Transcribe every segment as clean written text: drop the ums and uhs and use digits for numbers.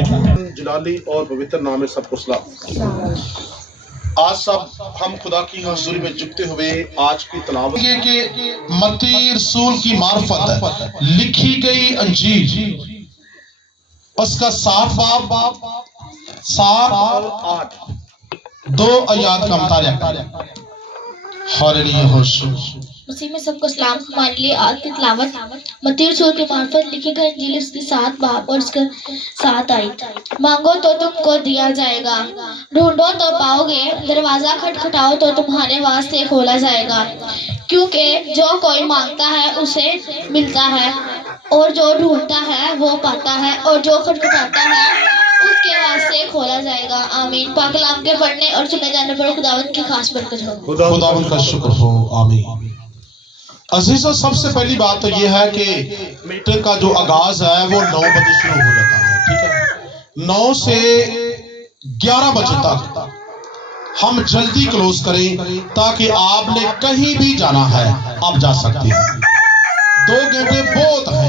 जलाली और पवित्र नाम में सबको सलाम। आज सब हम खुदा की हज़ूरी में झुकते हुए आज की तलावत ये कि मत्ती रसूल की मार्फत लिखी गई अंजील उसका 7 बाब 7 और 8 2 आयत का मुताबिक हालेलुया होशू मसीह में सबको सलाम। हमारे लिए आज की तिलावत मत्ती रसूल के मार्फत लिखी गई इंजील उसकी 7 बाब और उसका 7 आयत। मांगो तो तुमको दिया जाएगा, ढूंढो तो पाओगे, दरवाजा खटखटाओ तो तुम्हारे वास्ते खोला जाएगा। क्योंकि जो कोई मांगता है उसे मिलता है, और जो ढूंढता है वो पाता है, और जो खटखटाता है उसके वास्ते खोला जाएगा। आमीन। पाक कलाम के पढ़ने और सुने जाने पर खुदावंद की खास बरकत हो। खुदावंद का शुक्र हो। आमीन। अजीजों, सबसे पहली बात तो ये है कि मीटर का जो आगाज है वो 9 बजे शुरू हो जाता है। ठीक है, 9 से 11 बजे तक हम जल्दी क्लोज करें ताकि आपने कहीं भी जाना है आप जा सकते हैं। 2 घंटे बहुत है।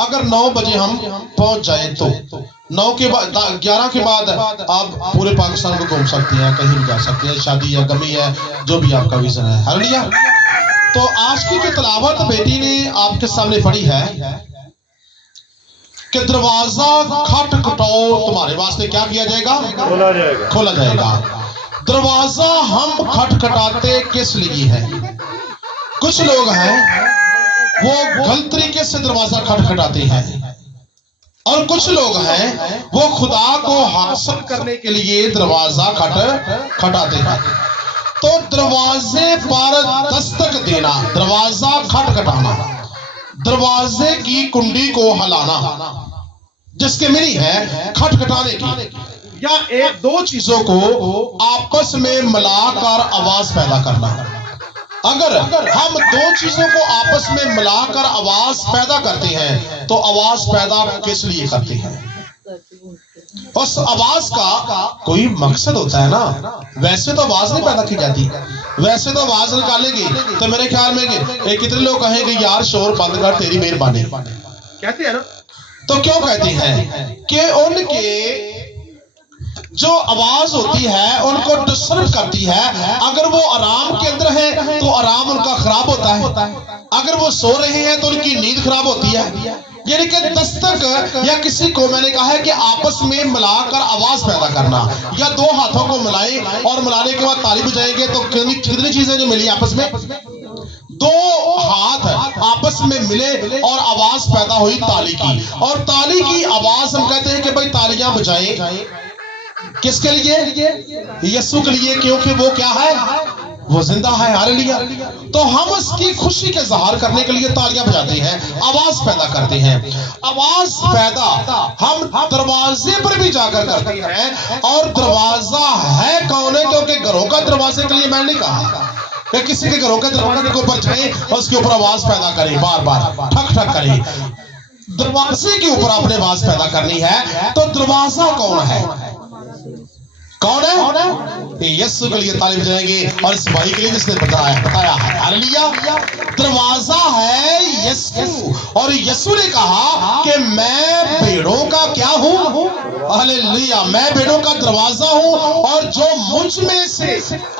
अगर 9 बजे हम पहुंच जाए तो 9 के बाद 11 के बाद आप पूरे पाकिस्तान को घूम सकते हैं, कहीं भी जा सकते हैं, शादी है, गमी है, जो भी आपका विजन है। हालेलुया। तो आज की जो तलावत बेटी ने आपके सामने पढ़ी है कि दरवाजा खटखटाओ तुम्हारे वास्ते क्या किया जाएगा? खोला जाएगा। दरवाजा हम खटखटाते किस लिए है? कुछ लोग हैं वो गलत तरीके से दरवाजा खटखटाते हैं, और कुछ लोग हैं वो खुदा को हासिल करने के लिए दरवाजा खटखटाते हैं। तो दरवाजे पर दस्तक देना, दरवाजा खटखटाना, दरवाजे की कुंडी को हिलाना, जिसके मीनिंग है खटखटाने की, या एक 2 चीजों को आपस में मिलाकर आवाज पैदा करना। अगर हम 2 चीजों को आपस में मिलाकर आवाज पैदा करते हैं तो आवाज पैदा किस लिए करते हैं? उस आवाज का कोई मकसद होता है ना। वैसे तो आवाज नहीं पैदा की जाती, वैसे तो आवाज निकालेगी तो मेरे ख्याल में कितने लोग कहेंगे यार शोर बंद कर, तेरी मेहरबानी कहते हैं ना। तो क्यों कहते हैं कि उनके जो आवाज होती है उनको डिस्टर्ब करती है। अगर वो आराम के अंदर है तो आराम उनका खराब होता है, अगर वो सो रहे हैं तो उनकी नींद खराब होती है। यानी कि दस्तक या किसी को, मैंने कहा है कि आपस में मिलाकर आवाज पैदा करना, या 2 हाथों को मिलाएं और मिलाने के बाद ताली बजाएंगे तो कितनी चीजें जो मिली आपस में? 2 हाथ आपस में मिले और आवाज पैदा हुई ताली की। और ताली की आवाज हम कहते हैं कि भाई तालियां बजाएं किसके लिए? यीशु के लिए, क्योंकि वो क्या है? वो जिंदा है। हालेलुया। तो हम उसकी खुशी के इज़हार करने के लिए तालियां बजाते हैं, आवाज पैदा करते हैं। आवाज पैदा हम दरवाजे पर भी जाकर करते हैं। और दरवाजा है कौन है? क्योंकि घरों का दरवाजे के लिए मैंने नहीं कहा कि किसी के घरों के दरवाजे के ऊपर जाए और उसके ऊपर आवाज पैदा करें, बार बार ठक ठक करें। दरवाजे के ऊपर आपने आवाज पैदा करनी है। तो दरवाजा कौन है? कौन है? यीशु के लिए ताली बजाएंगे और इस भाई के लिए जिसने बताया है। हालेलुया। दरवाजा है यीशु, और यीशु ने कहा कि मैं भेड़ों का क्या हूं? हालेलुया। मैं भेड़ों का दरवाजा हूं, और जो मुझ में से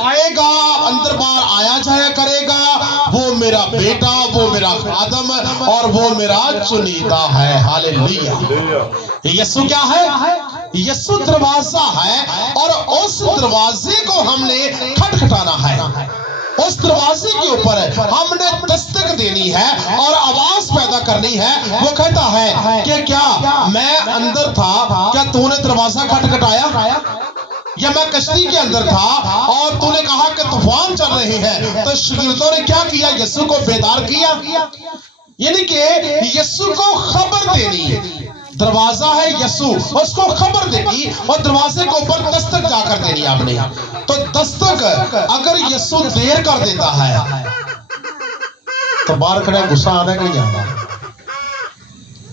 आएगा, अंदर बाहर आया जाया करेगा, वो मेरा बेटा, वो मेरा खादम, और वो मेरा चुनीदा है। हालेलुया। यीशु क्या है? यीशु दरवाजा है, और उस दरवाजे को हमने खटखटाना है। उस दरवाजे के ऊपर हमने दस्तक देनी है और आवाज पैदा करनी है। वो कहता है कि क्या मैं अंदर था, क्या तूने दरवाजा खटखटाया? या मैं कश्ती के अंदर था और तूने कहा कि तूफान चल रहे हैं, तो शागिर्दों ने क्या किया? यीशु को बेदार किया। यानी कि यीशु को खबर देनी। दरवाजा है यीशु, उसको खबर देनी और दरवाजे के ऊपर दस्तक जाकर देनी आपने। तो दस्तक अगर यीशु देर कर देता है तो बाहर खड़ा गुस्सा आना है कि नहीं आना?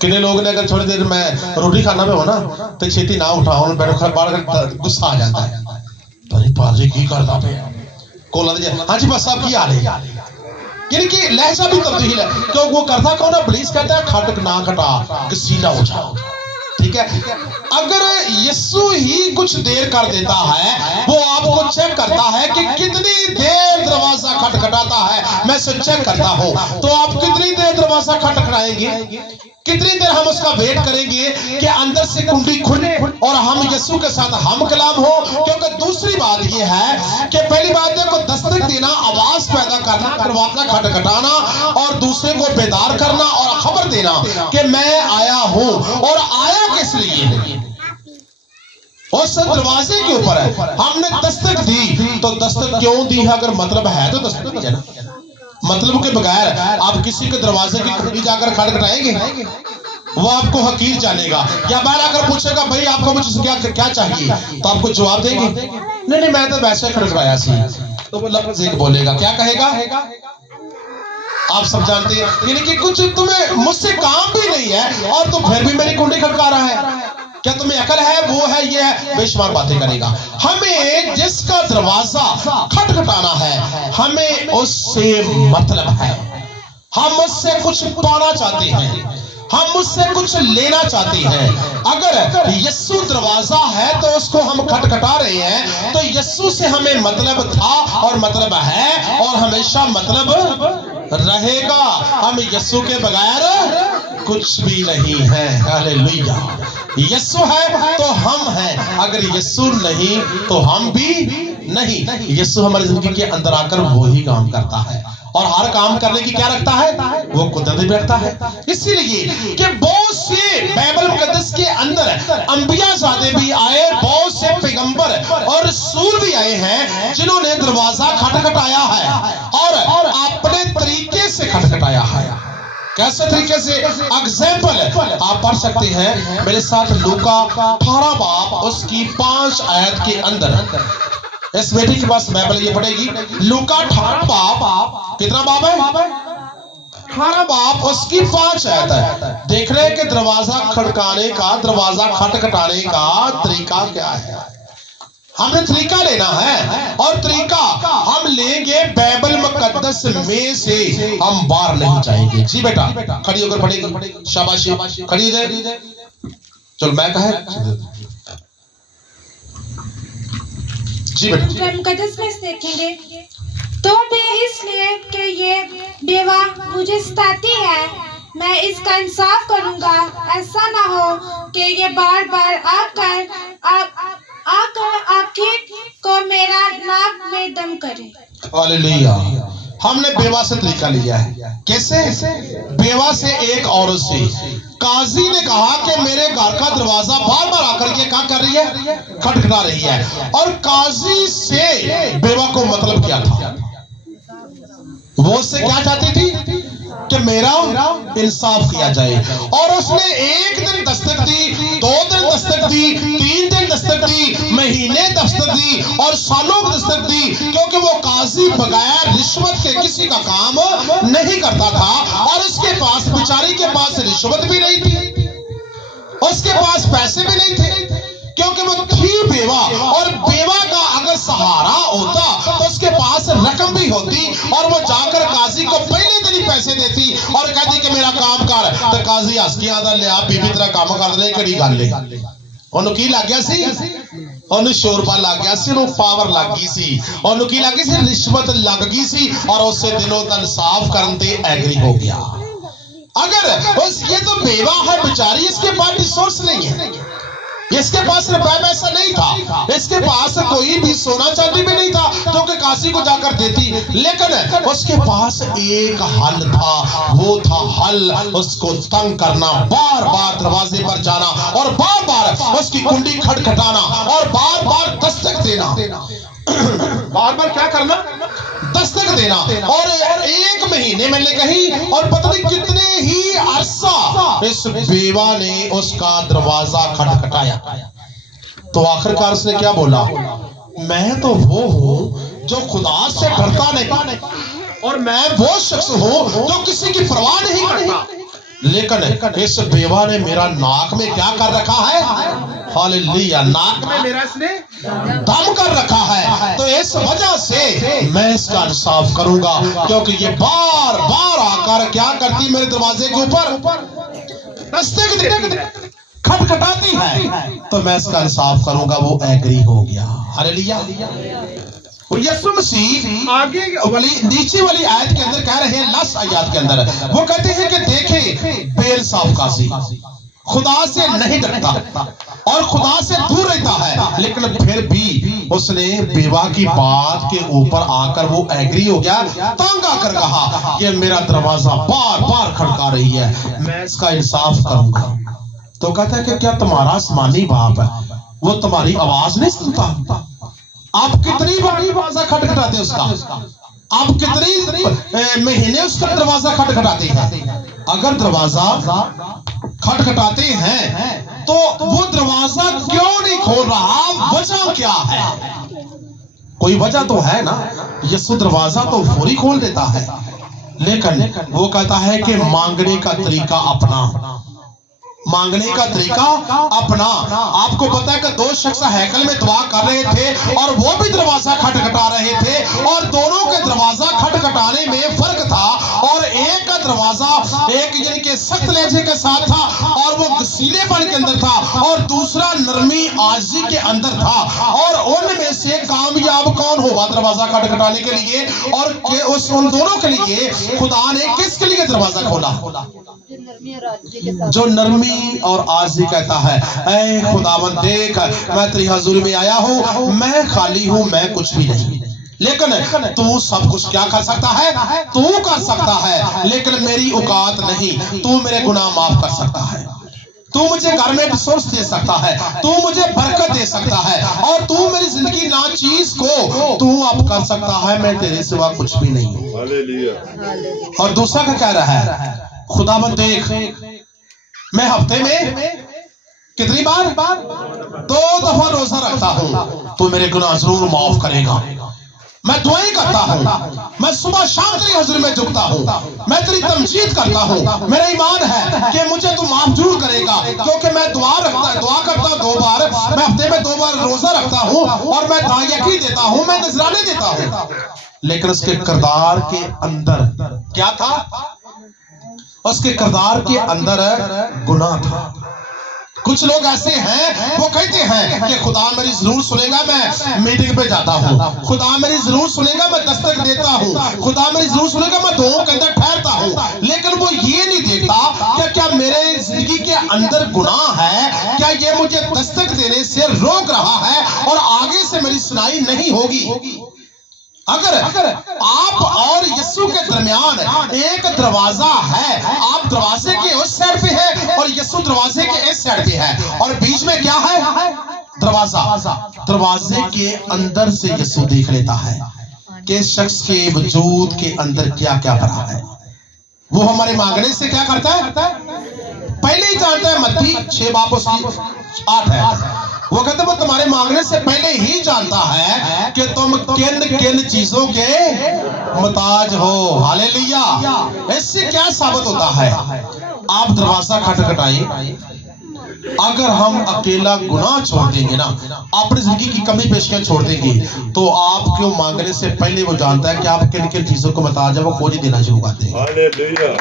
कितने लोग ने अगर थोड़ी देर में रोटी खाना पे हो ना तो छेती ना उठाओ, बैठो बाहर गुस्सा आ जाता है। अरे पाजी की करता पे कोला दे, हाँ जी बस साहब की हाल है। यानी कि लहजा भी तब्दील है। क्यों वो करता कौन है? पुलिस कहता है खटक ना खटा, गसीला हो जाओ। ठीक ठीक है। अगर यीशु ही कुछ देर कर देता है, वो आपको चेक करता है कि कितनी देर दरवाजा खटखटाता है, मैं इसे चेक करता हूं, तो आप कितनी देर दरवाजा खटखटाएंगे, कितनी देर हम उसका वेट करेंगे कि अंदर से कुंडी खुले और हम यीशु के साथ हम कलाम हो। क्योंकि दूसरी बात यह है कि पहली बात देखो, दस्तक देना, आवाज पैदा करना, दरवाजा खटखटाना और दूसरे को बेदार करना और खबर देना कि मैं आया हूं। और आया किस लिए, उस दरवाजे के ऊपर है। हमने दस्तक दी, तो दस्तक क्यों दी है? अगर मतलब है तो दस्तक दी है ना। मतलब के बगैर आप किसी के दरवाजे की कुंडी जाकर खटखटाएंगे, वो आपको हकीर जानेगा। या बार आकर पूछेगा भाई आपको मुझसे क्या चाहिए, तो आपको जवाब देंगे नहीं मैं तो वैसे खटखटाया सी, तो वो लफ्ज एक बोलेगा, क्या कहेगा? आप सब जानते हैं, यानी कि कुछ तुम्हें मुझसे काम भी नहीं है और तुम फिर भी मेरी कुंडी खटका रहा है, क्या तुम्हें अकल है? वो है, ये है, बेशुमार बातें करेगा। हमें जिसका दरवाजा खटखटाना है, हमें उससे मतलब है, हम उससे कुछ पाना चाहते हैं, हम उससे कुछ लेना चाहते हैं। अगर यीशु दरवाजा है तो उसको हम खटखटा रहे हैं, तो यीशु से हमें मतलब था और मतलब है और हमेशा मतलब रहेगा। हम यीशु के बगैर कुछ भी नहीं है। हालेलुया। यीशु है तो हम हैं, अगर यीशु नहीं तो हम भी नहीं। यीशु हमारी जिंदगी के अंदर आकर वो ही काम करता है और हर काम करने की क्या रखता है? वो कुदरत भी रखता है। इसीलिए कि बहुत से बाइबल मुकद्दस के अंदर अंबियाज़ादे भी आए, बहुत से पैगंबर और रसूल भी आए हैं जिन्होंने दरवाजा खटखटाया है और अपने तरीके से खटखटाया है। कैसे तरीके से? एग्जाम्पल आप पढ़ सकते हैं मेरे साथ, लूका 18 बाब उसकी 5 आयत के अंदर। इस बेटी के पास बाइबल ये पढ़ेगी, लूका 18 बाब, कितना बाब है? 18 बाब उसकी 5 आयत है। देख रहे हैं कि दरवाजा खटकाने का, दरवाजा खटखटाने का तरीका क्या है। हमने तरीका लेना है और तरीका हम लेंगे बाइबल मुकद्दस में से, हम बाहर नहीं जाएंगे। जी बेटा खड़ी होकर पढ़ेगी, शाबाशी, खड़ी हो जाए। चलो मैं कहे जी बेटा। मुकद्दस में देखेंगे तो भी इसलिए कि ये बेवा मुझे सताती है, मैं इसका इंसाफ करूंगा। ऐसा ना हो कि ये बार बार आकर आपके को मेरा नाक में दम करे। हालेलुया। हमने बेवा से तरीका लिया है। कैसे? बेवा से, एक औरत से। काजी ने कहा कि मेरे घर का दरवाजा बार बार आकर के क्या कर रही है? खटखटा रही है। और काजी से बेवा को मतलब क्या था? वो उससे क्या चाहती थी कि मेरा इंसाफ किया जाए। और उसने एक दिन दस्तक दी, 2 दिन दस्तक दी, 3 दिन दस्तक दी, महीने दस्तक दी और सालों की दस्तक दी, क्योंकि वो काजी बगैर रिश्वत के किसी का काम नहीं करता था। और उसके पास, बेचारी के पास रिश्वत भी नहीं थी, उसके पास पैसे भी नहीं थे, क्योंकि वो थी बेवा। और बेवा का अगर सहारा होता तो उसके पास रकम भी होती और वो जाकर काजी को पहले दिन ही पैसे देती और कहती कि मेरा काम कर। तो काजी हंस के आंदा ले आप बीबी तेरा काम कर दे, कड़ी गल है। ਉਹਨੂੰ ਕੀ ਲੱਗ ਗਿਆ ਸੀ? ਉਹਨੂੰ ਸ਼ੋਰਬਾ ਲੱਗ ਗਿਆ ਸੀ, ਉਹਨੂੰ ਪਾਵਰ ਲੱਗ ਗਈ ਸੀ, ਉਹਨੂੰ ਕੀ ਲੱਗ ਗਈ ਸੀ? ਰਿਸ਼ਵਤ ਲੱਗ ਗਈ ਸੀ और ਉਸੇ ਦਿਨੋਂ ਤਾਂ ਇਨਸਾਫ ਕਰਨ ਤੇ ਐਗਰੀ हो गया। अगर बस ये तो बेवा है बेचारी, इसके पास रिसोर्स नहीं है, इसके पास रुपया पैसा नहीं था, इसके पास कोई भी सोना चांदी भी नहीं था तो कि काशी को जाकर देती। लेकिन उसके पास एक हल था, वो था हल उसको तंग करना, बार बार दरवाजे पर जाना और बार बार उसकी कुंडी खटखटाना और बार बार दस्तक देना। बार बार क्या करना? दस्तक देना। और 1 महीने मैंने कही और पता नहीं कितने ही अरसा इस बेवा ने उसका दरवाजा खटखटाया। तो आखिरकार उसने क्या बोला? मैं तो वो हूं जो खुदा से डरता नहीं और मैं वो शख्स हूं जो किसी की परवाह नहीं करता। लेकिन इस बेवा ने मेरा नाक में क्या कर रखा है? हालेलुया। नाक में मेरा इसने दम कर रखा है। तो इस वजह से मैं इसका इंसाफ करूंगा, क्योंकि ये बार बार आकर क्या करती? मेरे दरवाजे के ऊपर दस्तक देती। खटखटाती है तो मैं इसका इंसाफ करूंगा। वो एग्री हो गया। हालेलुया। और यीशु मसीह आगे वाली नीचे वाली आयत के अंदर कह रहे हैं, लास्ट आयत के अंदर वो कहते हैं कि देखें बेइंसाफ काजी खुदा से नहीं डरता और खुदा से दूर रहता है, लेकिन फिर भी उसने बेवा की बात के ऊपर आकर वो एग्री हो गया, तंग आकर कहा कि मेरा दरवाजा बार बार खड़का रही है, मैं इसका इंसाफ करूंगा। तो कहता है कि क्या तुम्हारा आसमानी बाप है वो तुम्हारी आवाज नहीं सुनता? आप कितनी बार दरवाजा खटखटाते उसका, आप कितनी महीने उसका दरवाजा खटखटाते हैं। अगर दरवाजा खटखटाते हैं तो वो दरवाजा क्यों नहीं खोल रहा, वजह क्या है? कोई वजह तो है ना। यीशु दरवाजा तो फौरी खोल देता है, लेकिन वो कहता है कि मांगने का तरीका अपना, मांगने का तरीका अपना। आपको पता है कि दो शख्स हैकल में दुआ कर रहे थे और वो भी दरवाजा खटखटा रहे थे, और दोनों के दरवाजा खटखटाने में फर्क था। और एक का दरवाजा एक यानी कि सख्त लहजे के साथ था और वो गसीलेपन के अंदर था, और दूसरा नरमी आजी के अंदर था। और उनमें से कामयाब कौन होगा दरवाजा खटखटाने के लिए? और उन दोनों के लिए खुदा ने किसके लिए दरवाजा खोला? जो नरमी और आजी कहता है, ऐ खुदावंद देख, मैं तेरी हजूरी में आया हूं, मैं खाली हूं, मैं कुछ भी नहीं, लेकिन तू सब कुछ क्या कर सकता है? तू कर सकता है, लेकिन मेरी औकात नहीं। तू मेरे गुनाह माफ कर सकता है, तू मुझे घर में रिसोर्स दे सकता है, तू मुझे बरकत दे सकता है, और तू मेरी जिंदगी नाचीज को तू अब कर सकता है, मैं तेरे सिवा कुछ भी नहीं हूं। हालेलुया। और दूसरा क्या कह रहा है? खुदावंद देख, मैं हफ्ते में कितनी बार? 2 दफा रोजा रखता हूं, तू मेरे गुनाह जरूर माफ करेगा। मैं दुआएं करता हूं, मैं सुबह शाम तेरी हजूर में झुकता हूं, मैं तेरी तमजीद करता हूं, मेरा ईमान है कि मुझे तू माफ जरूर करेगा, क्योंकि मैं दुआ करता हूं 2 बार, मैं हफ्ते में 2 बार रोजा रखता हूं, और मैं दायकी देता हूं, मैं नजराने देता हूं। लेकिन उसके किरदार के अंदर क्या था? उसके किरदार के अंदर गुनाह था। कुछ लोग ऐसे हैं, वो कहते हैं कि खुदा मेरी जरूर सुनेगा, मैं मीटिंग पे जाता हूँ, खुदा मेरी जरूर सुनेगा, मैं दस्तक देता हूँ, खुदा मेरी जरूर सुनेगा, मैं दुआओं के अंदर ठहरता हूँ। लेकिन वो ये नहीं देखता क्या मेरे जिंदगी के अंदर गुनाह है, क्या ये मुझे दस्तक देने से रोक रहा है और आगे से मेरी सुनाई नहीं होगी। अगर आप और यीशु के दरमियान एक दरवाजा है, आप दरवाजे के उस साइड पे है और यीशु दरवाजे के इस साइड पे है, और बीच में क्या है? दरवाजा। दरवाजे के अंदर से यीशु देख लेता है कि इस शख्स के वजूद के अंदर क्या क्या भरा है। वो हमारे मांगने से क्या करता है? पहले ही जानता है। मत्ती 6:8 है, वो कहते वो तुम्हारे मांगने से पहले ही जानता है कि तुम किन किन चीजों के मुताज हो। हालेलुया। इससे क्या साबित होता है? आप दरवाजा खटखटाएं, अगर हम अकेला गुनाह छोड़ देंगे ना, अपनी जिंदगी की कमी पेशियां छोड़ देंगे, तो आपको मांगने से पहले वो जानता है कि आप किन किन चीजों को मुताज है, वो खोज देना शुरू कर देंगे। हालेलुया।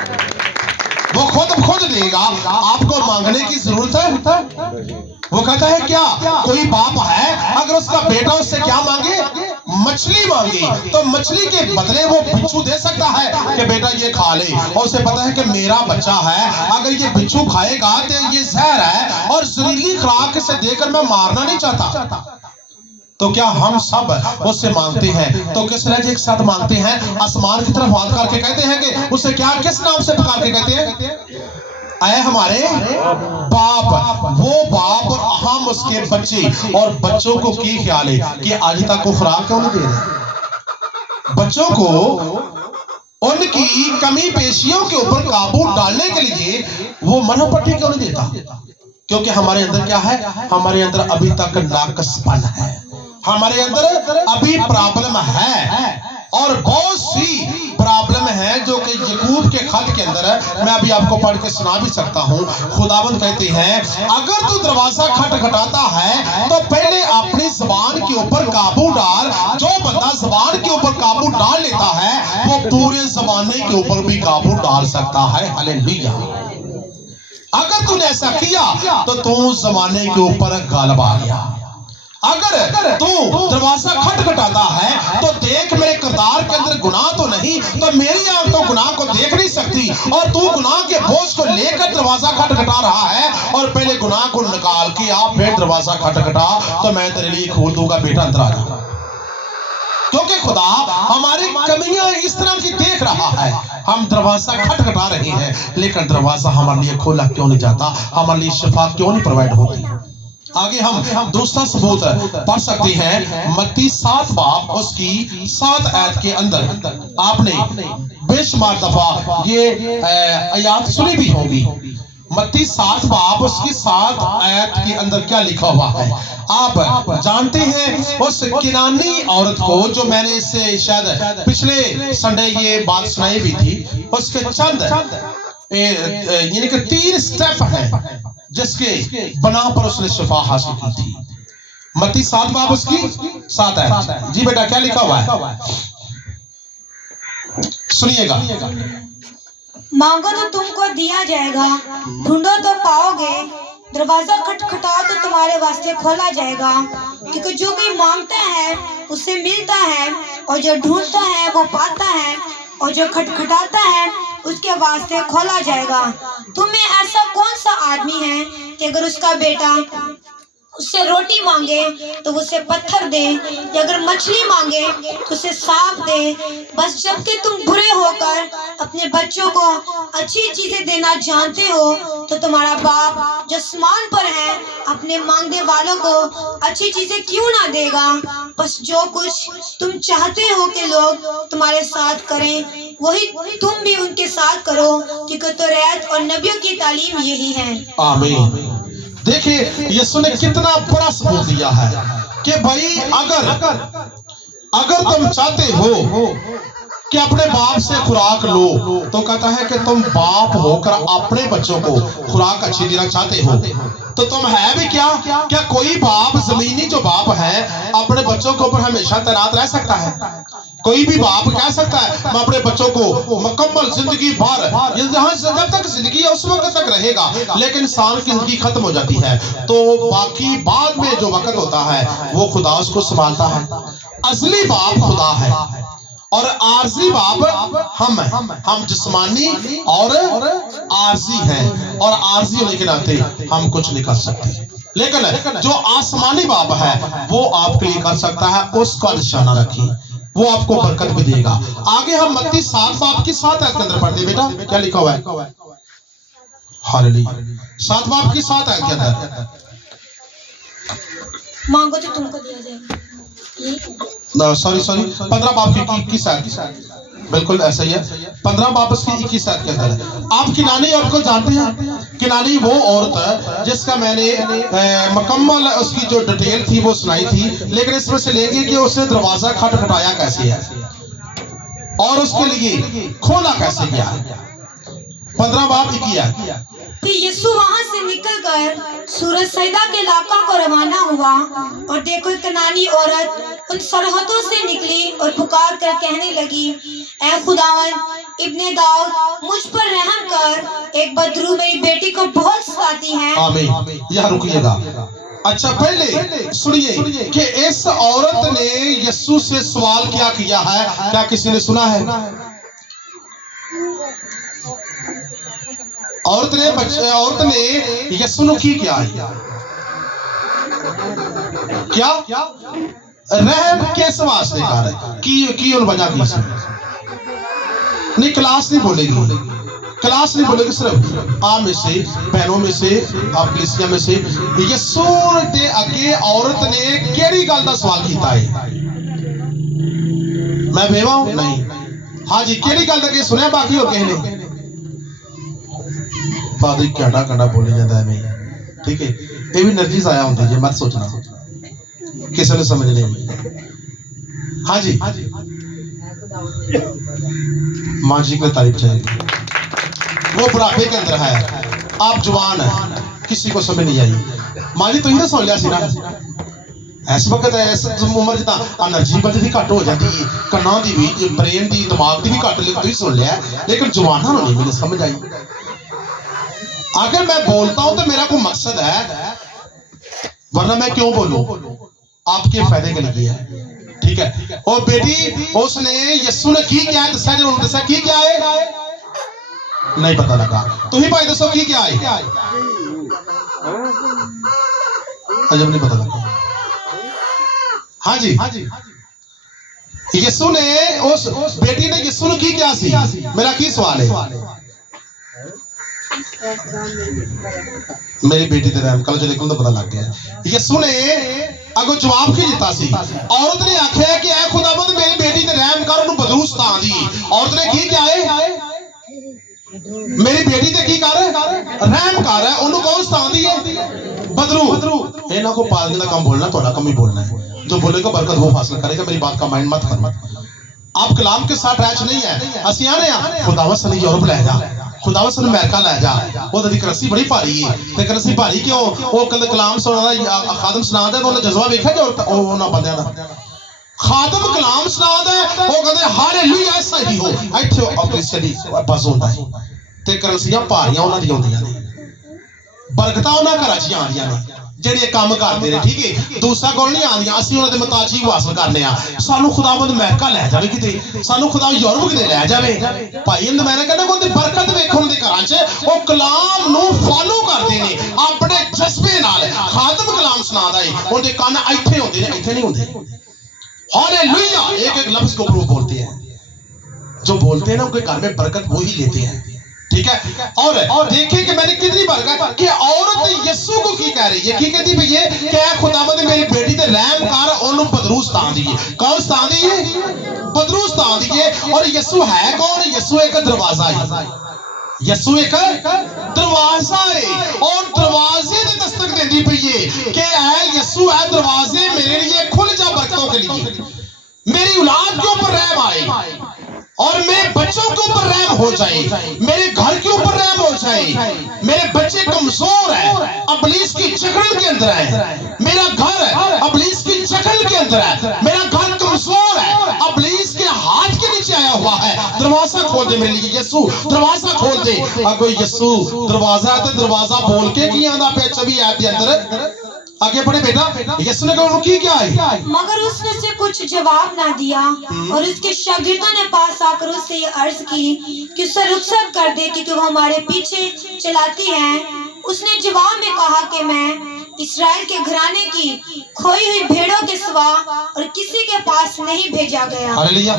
वो खुद देगा, आपको मांगने की जरूरत है। वो कहता है क्या कोई बाप है अगर उसका बेटा उससे क्या मांगे? मछली मांगी, तो मछली के बदले वो बिच्छू दे सकता है कि बेटा ये खा ले, और उसे पता है कि मेरा बच्चा है, अगर ये बिच्छू खाएगा तो ये जहर है और जहरीली खुराक से देकर मैं मारना नहीं चाहता। तो क्या हम सब उससे मांगते हैं तो किस लहजे के साथ मांगते हैं? आसमान की तरफ हाथ करके कहते हैं कि उसे क्या किस नाम से पुकार के कहते हैं? ऐ हमारे बाप। वो बाप और हम उसके बच्चे, और बच्चों को की ख्याल है कि आज तक को खुराक क्यों नहीं दे रहे? बच्चों को उनकी कमी पेशियों के ऊपर काबू डालने के लिए वो मनोपट्टी क्यों नहीं देता? क्योंकि हमारे अंदर क्या है? हमारे अंदर अभी तक नाकसपन है, हमारे अंदर अभी प्रॉब्लम है, और बहुत सी प्रॉब्लम है जो कि याकूब के खत के अंदर है। मैं अभी आपको पढ़ के सुना भी सकता हूँ। खुदावंद कहते हैं, अगर तू दरवाजा खटखटाता है तो पहले अपनी जुबान के ऊपर काबू डाल। जो बंदा जुबान के ऊपर काबू डाल लेता है वो पूरे जमाने के ऊपर भी काबू डाल सकता है। हालेलुया। अगर तूने ऐसा किया तो तू जमाने के ऊपर गालिब आ गया। अगर तू दरवाजा खटखटाता है तो देख मेरे किरदार के अंदर गुनाह तो नहीं, तो मेरी आंख तो गुनाह को देख नहीं सकती, और तू गुनाह के बोझ को लेकर दरवाजा खटखटा रहा है, और पहले गुनाह को निकाल के आप फिर दरवाजा खटखटा तो मैं तेरे लिए खोल दूंगा, बेटा अंदर आ जा। क्योंकि खुदा हमारी कमियां इस तरह की देख रहा है, हम दरवाजा खटखटा रहे हैं लेकिन दरवाजा हमारे लिए खोला क्यों नहीं जाता, हमारे लिए शिफा क्यों नहीं प्रोवाइड होती। आगे हम दूसरा सबूत पढ़ सकते हैं, मत्ती 7 बाब उसकी 7 आयत के अंदर आपने बेशुमार दफा ये आयत सुनी भी होगी। मत्ती 7 बाब उसकी 7 आयत के अंदर क्या लिखा हुआ है आप जानते हैं। उस किनानी औरत को, जो मैंने इससे शायद पिछले संडे ये बात सुनाई भी थी, उसके चंद यानी कि 3 स्टेप हैं जिसके बना पर उसने शिफा हासिल की थी। मत्ती 7 बाब उसकी 7 आयत। जी बेटा क्या लिखा हुआ है, सुनिएगा। मांगो तो तुमको दिया जाएगा, ढूंढो तो पाओगे, दरवाजा खटखटाओ तो तुम्हारे वास्ते खोला जाएगा। क्योंकि जो कोई मांगता है उसे मिलता है, और जो ढूंढता है वो पाता है, और जो खटखटाता है उसके वास्ते खोला जाएगा। तुम में ऐसा कौन सा आदमी है कि अगर उसका बेटा उससे रोटी मांगे तो उसे पत्थर दे, या अगर मछली मांगे तो उसे सांप दे। बस जबकि तुम बुरे होकर अपने बच्चों को अच्छी चीजें देना जानते हो, तो तुम्हारा बाप जो आसमान पर है अपने मांगने वालों को अच्छी चीजें क्यों ना देगा। बस जो कुछ तुम चाहते हो कि लोग तुम्हारे साथ करें वही तुम भी उनके साथ करो, क्योंकि तौरात और नबियों की तालीम यही है। आमीन। देखिए यीशु ने कितना बड़ा सबूत दिया है कि भाई अगर तुम चाहते हो कि अपने बाप से खुराक लो, तो कहता है कि तुम बाप होकर अपने बच्चों को खुराक अच्छी देना चाहते हो, तो तुम है भी क्या कोई बाप, जमीनी जो बाप है, अपने बच्चों के ऊपर हमेशा तैनात रह सकता है? कोई भी बाप कह सकता है मैं अपने बच्चों को मुकम्मल जिंदगी भर, जब तक जिंदगी है उस वक्त तक रहेगा, लेकिन इंसान की जिंदगी खत्म हो जाती है तो बाकी बाद में जो वक्त होता है वो खुदा उसको संभालता है। असली बाप खुदा है और आरजी बाप हम हैं। हम जिस्मानी और आरजी हैं, और आरजी होने के नाते हम कुछ नहीं कर सकते, लेकिन जो आसमानी बाप है वो आपके लिए कर सकता है। उसका निशाना रखिए, वो आपको बरकत भी देगा। आगे हम मत्ती 7 बाब की 7 आयत के अंदर पढ़ते, बेटा क्या लिखा हुआ है? हालेलुया। 7 बाब की 7 आयत के अंदर, मांगो तो तुमको दिया जाएगा। सॉरी 15 बाब की 21 आयत, बिल्कुल ऐसा ही है। 15 बाब की 21 आयत के अंदर आप किनानी औरत को जानते हैं? किनानी वो औरत है जिसका मैंने मुकम्मल उसकी जो डिटेल थी वो सुनाई थी, लेकिन इसमें से लेंगे कि उसने दरवाजा खटखटाया कैसे है और उसके लिए खोला कैसे गया। 15 बाब 21। फिर यीशु वहां से निकलकर सूरज सैदा के इलाका को रवाना हुआ, और देखो कनानी औरत उन सरहदों से निकली और पुकार कर कहने लगी, ऐ खुदावन इब्ने दाऊद, मुझ पर रहम कर, एक बदरू मेरी बेटी को बहुत सताती है। आमीन। यहाँ रुकिएगा। अच्छा पहले सुनिए कि इस औरत ने यीशु से सवाल क्या किया है, क्या किसी ने सुना है? औरत ने यीशु ने की क्या है? क्या रहम किस वास्ते कर है की उन वजह की नहीं, क्लास नहीं बोलेगी, सिर्फ आम में से, बहनों में से, आप कलीसिया में से यीशु दे अगे औरत ने केड़ी गल दा सवाल कीता है? मैं बेवा हूं? नहीं। हाँ जी, केड़ी गल दा सुनिया? बाकी हो किसी ने पादरी घंटा बोली जाता है नहीं, ठीक है, ये भी एनर्जी आया होती है, मत सोचना किसी ने समझ नहीं। हाँ जी, माँ जी की तारीफ चाहिए। वो बुढ़ापे के अंदर है, आप जवान है, किसी को समझ नहीं आई। माँ जी तो ही ना सुन लिया सी ना, इस वक्त इस उम्र जिदा एनर्जी बंदे की घट हो जाती है, कन्ना की भी, ब्रेन की, दिमाग की भी घट, लेकिन तुम सुन लिया, लेकिन जवाना नहीं मैंने समझ आई। अगर मैं बोलता हूं तो मेरा कोई मकसद है, वरना मैं क्यों बोलूं? आपके फायदे के लिए है, ठीक है। और बेटी उसने यीशु ने की क्या है दसा, जरूर दसा की क्या है, नहीं पता लगा। तो ही भाई दसो की क्या है, अजब नहीं पता लगा। हाँ जी, यीशु ने उस बेटी ने यीशु ने की क्या सी, मेरा की सवाल है। मेरी बेटी ते रहम कल जो निकल तो पता लग गया। यीशु ने अगो जवाब की दिता सी, औरत ने आख्या कि ऐ खुदाबंद मेरी बेटी ते रहम कर, उन्हें बदरू सता दी। औरत ने की क्या है, मेरी बेटी ते की कर, रहम कर है, उन्हें कौन सता दी है, बदरू। इन्हां को पालने का काम बोलना, थोड़ा कम ही बोलना है। जो बोलेगा बरकत वो हासिल करेगा, मेरी बात का माइंड मत करना। आप कलाम के साथ अटैच नहीं है। ਅਸੀਂ ਆਨੇ ਆ खुदावंद सन यूरोप ले जा, खुदावंद सन अमेरिका ले जा, वो दी करंसी बड़ी भारी है। ते करंसी भारी क्यों, वो कल कलाम सुनादा खादम सुनादा है, उन्हें जज्बा देखा जो उन्हां बंदियां दा खादम कलाम सुनादा है, वो कहंदे हालेलुया ऐसा ही हो। ਇੱਥੇ ऑफिशियल दी बस ਹੁੰਦਾ है ते करंसियां भारियां उन्हां दी आਉਂਦੀਆਂ ਨੇ, बरकतां उन्हां घरां 'ਚ आਉਂਦੀਆਂ ਨੇ ਜਿਹੜੇ ਕੰਮ ਕਰਦੇ ਨੇ, ठीक है। दूसरा कोल नहीं आंदियां, ਅਸੀਂ ਉਹਨਾਂ ਦੇ ਮੁਤਾਜ ਹੀ ਹਾਸਲ ਕਰਨੇ ਆ। ਸਾਨੂੰ ਖੁਦਾਵੰਦ ਅਮਰੀਕਾ ਲੈ ਜਾਵੇ ਕਿਤੇ, ਸਾਨੂੰ ਖੁਦਾ ਯੂਰਪ ਕਿਤੇ ਲੈ ਜਾਵੇ। ਭਾਈ ਇੰਦ ਮੈਂ ਕਹਿੰਦਾ ਉਹਦੀ ਬਰਕਤ ਵੇਖਣ ਦੇ ਘਰਾਂ 'ਚ ਉਹ ਕਲਾਮ ਨੂੰ ਫਾਲੋ ਕਰਦੇ ਨੇ ਆਪਣੇ ਜਜ਼ਬੇ ਨਾਲ। ਖਾਦਮ ਕਲਾਮ ਸੁਣਾਦਾ ਹੈ, ਉਹਦੇ ਕੰਨ ਇੱਥੇ ਹੁੰਦੇ ਨੇ, ਇੱਥੇ ਨਹੀਂ ਹੁੰਦੇ। हालेलुया एक एक लफ्ज को प्रभु बोलते हैं, जो बोलते हैं ना उनके घर में बरकत वो ही लेते हैं, ठीक है। और देखिए कि मैंने कितनी बार कहा कि औरत यीशु को की कह रही है, की कहती भैया क्या खुदावंद मेरी बेटी ते रहम कर, ओनू बदरू सता दिए। कौन सता दिए, बदरू सता दिए। और यीशु है कौन, यीशु एक दरवाजा है, यीशु एक दरवाजा है, और दरवाजे की दस्तक देती पई है कि है यीशु है दरवाजे, मेरे लिए खुल जा बरकतों के लिए, मेरी औलाद के ऊपर रहम आए और मेरे बच्चों के ऊपर रहम हो जाए, मेरे घर के ऊपर रहम हो जाए। मेरे बच्चे कमजोर है, इब्लीस की जकड़ के अंदर है, मेरा घर इब्लीस की जकड़ के अंदर है, मेरा घर कमजोर है, इब्लीस के हाथ के नीचे आया हुआ है। दरवाजा खोल दे मेरे लिए यीशु, दरवाजा खोल दे। अगो यीशु दरवाजा है, तो दरवाजा बोल के की आंदा पे 26 आयत के अंदर आगे बढ़े बेटा। यीशु ने कहा की क्या है, मगर उसने उसे कुछ जवाब ना दिया, और उसके शागिर्दों ने पास आकर उससे ये अर्ज की कि उसे रुखसत कर दे क्योंकि वो हमारे पीछे चलाती है। उसने जवाब में कहा कि मैं इस्राएल के घराने की खोई हुई भेड़ों के सिवा और किसी के पास नहीं भेजा गया। हालेलुया।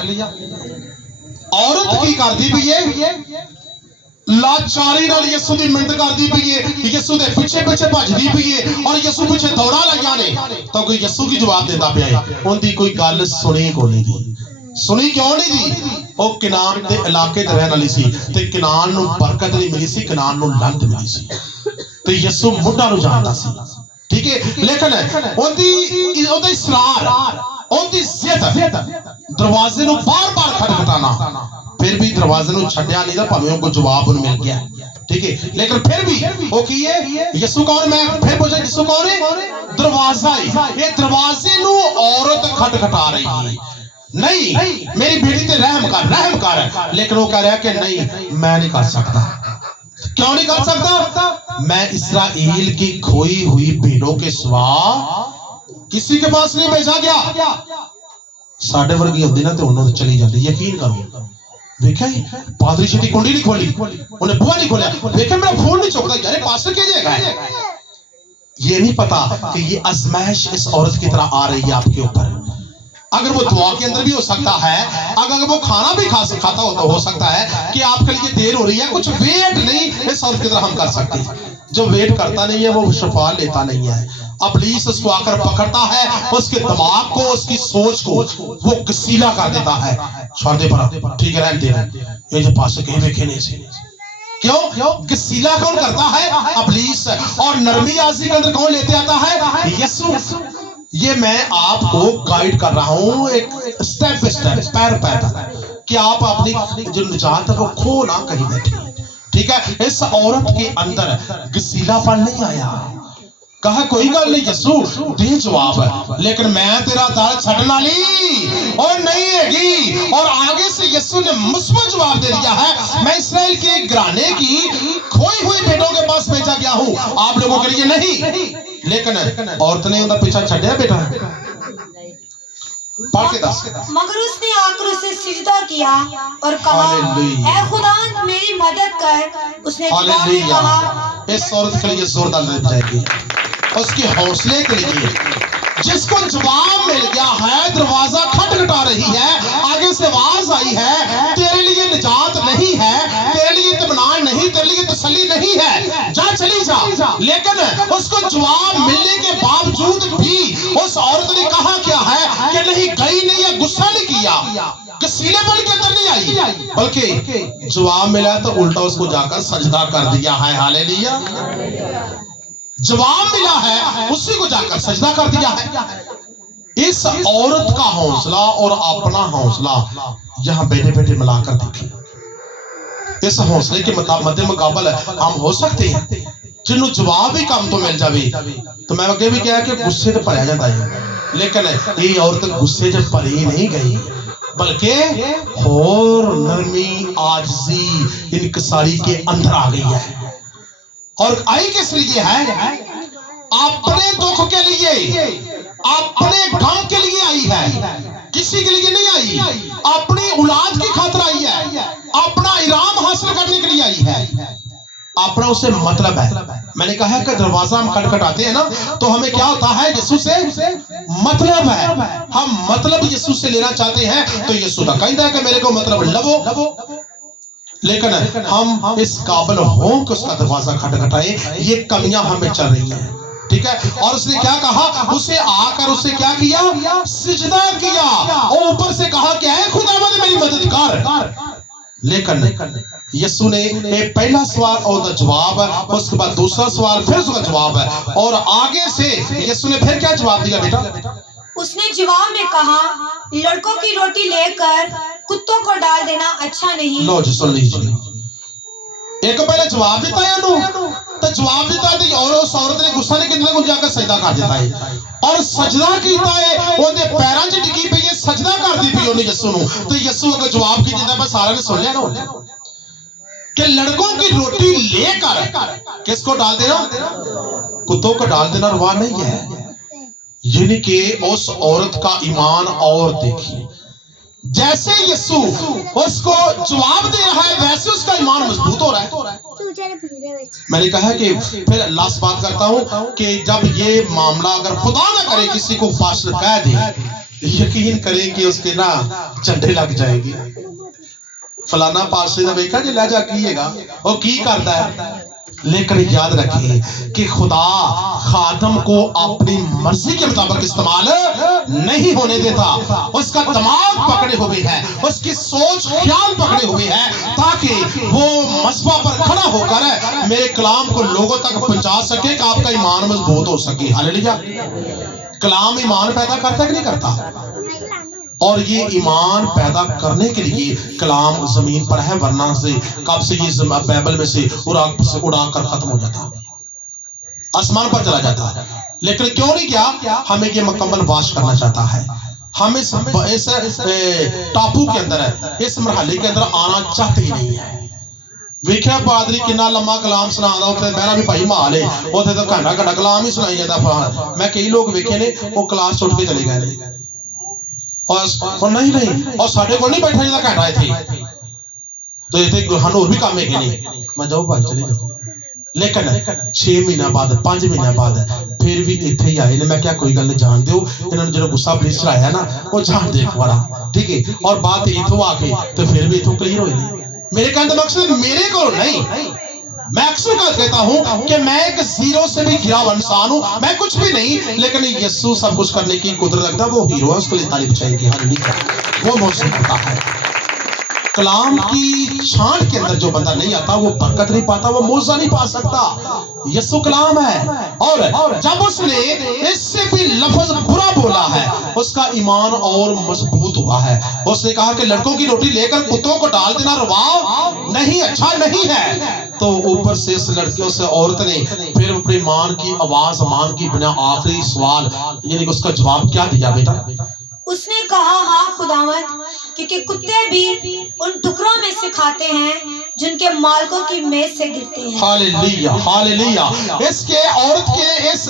औरत की कर दी भी है, लाचारी नाल यीशु दी मिन्नत करदी पई है, यीशु दे पीछे पीछे भजदी पई है, और यीशु पीछे दौड़ा लगियां ने। तो कोई यीशु की जवाब देता पिया है, उनकी कोई गल सुनी को नहीं दी। सुनी क्यों नहीं दी, वो किनान दे इलाके ते रहन वाली सी, ते किनान नु बरकत नहीं मिली सी, किनान नु लंत मिली सी, ते यीशु मुंडा नु जानदा सी, ठीक है। लेकिन उनदी ओदा इसरार, उनदी जिद, दरवाजे नु बार-बार खटखटाना, फिर भी दरवाजे नु छड्या नहीं, तो भावें को जवाब उन मिल गया, ठीक है। लेकिन फिर भी वो की है, यीशु कौन, मैं फिर पूछा यीशु कौन है, दरवाजा है। ये दरवाजे नु औरत खटखटा रही है, नहीं मेरी बेटी ते रहम कर, लेकिन वो कह रहा है कि नहीं मैं नहीं कर सकता। क्यों नहीं कर सकता, मैं इस्राएल की खोई हुई भेड़ों के सिवा किसी के पास नहीं भेजा गया। साढ़े वर्गी होती ना तो उन्होंने चली जाती, यकीन करो। देखा ही पादरी छेती कुंडी नहीं खोली, उन्हें बुआ नहीं खोला, देखा मेरा फोन नहीं चौकता, यार पास्टर क्या जाएगा। ये नहीं पता कि ये आजमाइश इस औरत की तरह आ रही है आपके ऊपर। अगर वो दुआ के अंदर भी हो सकता है, अगर वो खाना भी खाता हो सकता है कि आपके लिए देर हो रही है, कुछ वेट नहीं इस औरत की तरह हम कर सकते। जो वेट करता नहीं है वो शफा लेता नहीं है। इब्लीस उसको आकर पकड़ता है, उसके दिमाग को, उसकी सोच को वो गसीला कर देता है। छोड़ दे पर, ठीक है, रहने दे, ये जो पास कहीं देखे नहीं से। क्यों गसीला कौन करता है, इब्लीस। और नरमी आजी के अंदर कौन लेते आता है, यीशु। ये मैं आपको गाइड कर रहा हूं एक स्टेप बाय स्टेप, पैर पैर, कि आप अपनी जो निजात है वो खो ना कहीं बैठे, ठीक है। इस औरत के अंदर गसीलापन नहीं आया, कहा कोई गल नहीं यसू दे जवाब, लेकिन मैं तेरा दर छड़न वाली और नहीं हैगी। और आगे से यसू ने मुस्बत जवाब दे दिया है, मैं इस्राएल के घराने की खोई हुई बेटों के पास भेजा गया हूं, आप लोगों के लिए नहीं। लेकिन औरत ने उनका पीछा छड़िया बेटा, पढ़ के दस। मगर उसने आकर उसे सिजदा किया और कहा, ऐ खुदा मेरी मदद कर। उसने जवाब में कहा, इस औरत के लिए जोरदार ताली बजाएगी, उसके हौसले के लिए, जिसको जवाब मिल गया है, दरवाजा खटखटा रही है, आगे से आवाज आई है, तेरे लिए निजात नहीं है, तेरे लिए इत्मीनान नहीं, तेरे लिए तसल्ली नहीं है, जा चली जा। लेकिन उसको जवाब मिलने के बावजूद भी उस औरत ने कहा क्या है कि नहीं गई नहीं है, गुस्सा नहीं किया कि सीने पड़ के अंदर नहीं आई, बल्कि जवाब मिला तो उल्टा उसको जाकर सजदा कर दिया है। हालेलुया। जवाब मिला है, उसी को जाकर सजदा कर दिया है। इस औरत का हौसला और अपना हौसला यहां बैठे बैठे मिलाकर देखिए। इस हौसले के मध्य मुकाबल हम हो सकते हैं जिन्हों जवाब भी कम तो मिल जाए। तो मैं अगे भी कहा कि गुस्से तो भरया जाता है, लेकिन ये औरत गुस्से से भरी नहीं गई, बल्कि और नरमी आजिज़ी इनकसारी के अंदर आ गई है। और आई किस लिए है? अपने दुख के लिए, अपने गम के लिए आई है, किसी के लिए नहीं आई। अपनी औलाद की खातिर आई है, अपना इनाम हासिल करने के लिए आई है, अपना उसे मतलब है। मैंने कहा कि दरवाजा हम खटखटाते हैं ना, तो हमें क्या होता है? यीशु से मतलब है, हम मतलब यीशु से लेना चाहते हैं, तो यीशु का कहता है कि मेरे को मतलब लवो, लेकिन हम इस काबिल हो कि उसका दरवाजा खटखटाएं। ये कमियां हमें चल रही हैं, ठीक है। और उसने क्या कहा? उसे आकर उसे क्या किया? सिजदा किया, और ऊपर से कहा कि ऐ खुदावंद मेरी मदद कर। लेकिन यीशु ने पहला सवाल और जवाब, उसके बाद दूसरा सवाल, फिर उसका जवाब है, और आगे से यीशु ने फिर क्या जवाब दिया बेटा? उसने जवाब में कहा, लड़कों की रोटी लेकर कुत्तों को डाल देना अच्छा नहीं। लो जी सुन लीजिए, एक पहले जवाब देता है तो जवाब देता है, और उस औरत ने गुस्सा नहीं किया, उन जाकर सजदा कर देता है, और सजदा कीता है, ओदे पैरां च डिगी पई है, सजदा करदी पई ओने यीशु नु। तो यीशु अगर जवाब की देता है, सारा ने सुन लिया ना कि लड़कों की रोटी लेकर किसको डाल देना? कुत्तों को डाल देना रवा नहीं है। यानी कि उस औरत का ईमान, और देखिए जैसे यीशु उसको जवाब दे रहा है, वैसे उसका ईमान मजबूत हो रहा है। मैंने कहा कि फिर लास्ट बात करता हूं कि जब ये मामला अगर खुदा ना करे किसी को पास्टर कह दे, यकीन करें कि उसके ना चंडे लग जाएगी। फलाना पास्टर ने देखा जी लहजा कीएगा, वो की करता है। लेकिन याद रखिए कि खुदा खादम को अपनी मर्जी के मुताबिक इस्तेमाल नहीं होने देता। उसका दिमाग पकड़े हुए है, उसकी सोच ख्याल पकड़े हुए है, ताकि वो मसबा पर खड़ा होकर मेरे कलाम को लोगों तक पहुंचा सके कि आपका ईमान मजबूत हो सके। हालेलुया। कलाम ईमान पैदा करता कि नहीं करता? और ये ईमान पैदा करने के लिए कलाम जमीन पर है, वरना से कब से ये बाइबल में से उड़ा कर खत्म हो जाता, आसमान पर चला जाता। लेकिन क्यों नहीं किया? हमें ये मुकम्मल वाश करना चाहता है। हम इस टापू के अंदर, इस मरहले के अंदर आना चाहते ही नहीं है। वेख्या पादरी कितना लम्मा कलाम सुनादा, उत्ते बहना भी भाई माल है, उत्ते तो घंटा घंटा कलाम ही सुनाई जाता। मैं कई लोग वेखे ने वो क्लास छुट के चले गए ने, और नहीं और साढ़े को नहीं बैठा जिदा घंटा इत्थे, तो इत्थे हानू होर भी काम है कि नहीं, मैं जाओ भाई चले जाओ। लेकिन 6 महीना बाद 5 महीना बाद फिर भी इत्थे ही आए ने। मैं क्या कोई गल नहीं, जान दो इन्होंने जो गुस्सा पुलिस चढ़ाया ना, वो जान दे एक बार, ठीक है। और बात इत्थों आके तो फिर भी इत्थों क्लियर होई नहीं। मेरे कहने का मकसद मेरे को नहीं, मैं अक्सर कहता हूं कि मैं एक जीरो से भी गिरा हुआ इंसान हूं, मैं कुछ भी नहीं, लेकिन यीशु सब कुछ करने की कुदरत रखता है। वो हीरो है, उसके लिए तारीफ चाहिए। हालेलुया। वो मौसम होता है। कलाम की छांट के अंदर जो बंदा नहीं आता, वो बरकत नहीं पाता, वो मौजा नहीं पा सकता। यीशु कलाम है। और जब उसने इससे भी लफ्ज बुरा बोला, खोला है उसका ईमान और मजबूत हुआ है। उसने कहा कि लड़कों की रोटी लेकर कुत्तों को डाल देना रवा नहीं, अच्छा नहीं है। तो ऊपर से इस लड़कियों से औरत ने फिर अपनी मान की आवाज मान की बिना आखिरी सवाल यानी कि उसका जवाब क्या दिया बेटा? उसने कहा हाँ खुदावंद, क्योंकि कुत्ते भी उन टुकड़ों में से खाते हैं जिनके मालिकों की मेज से गिरते हैं। Hallelujah, hallelujah. इसके औरत के इस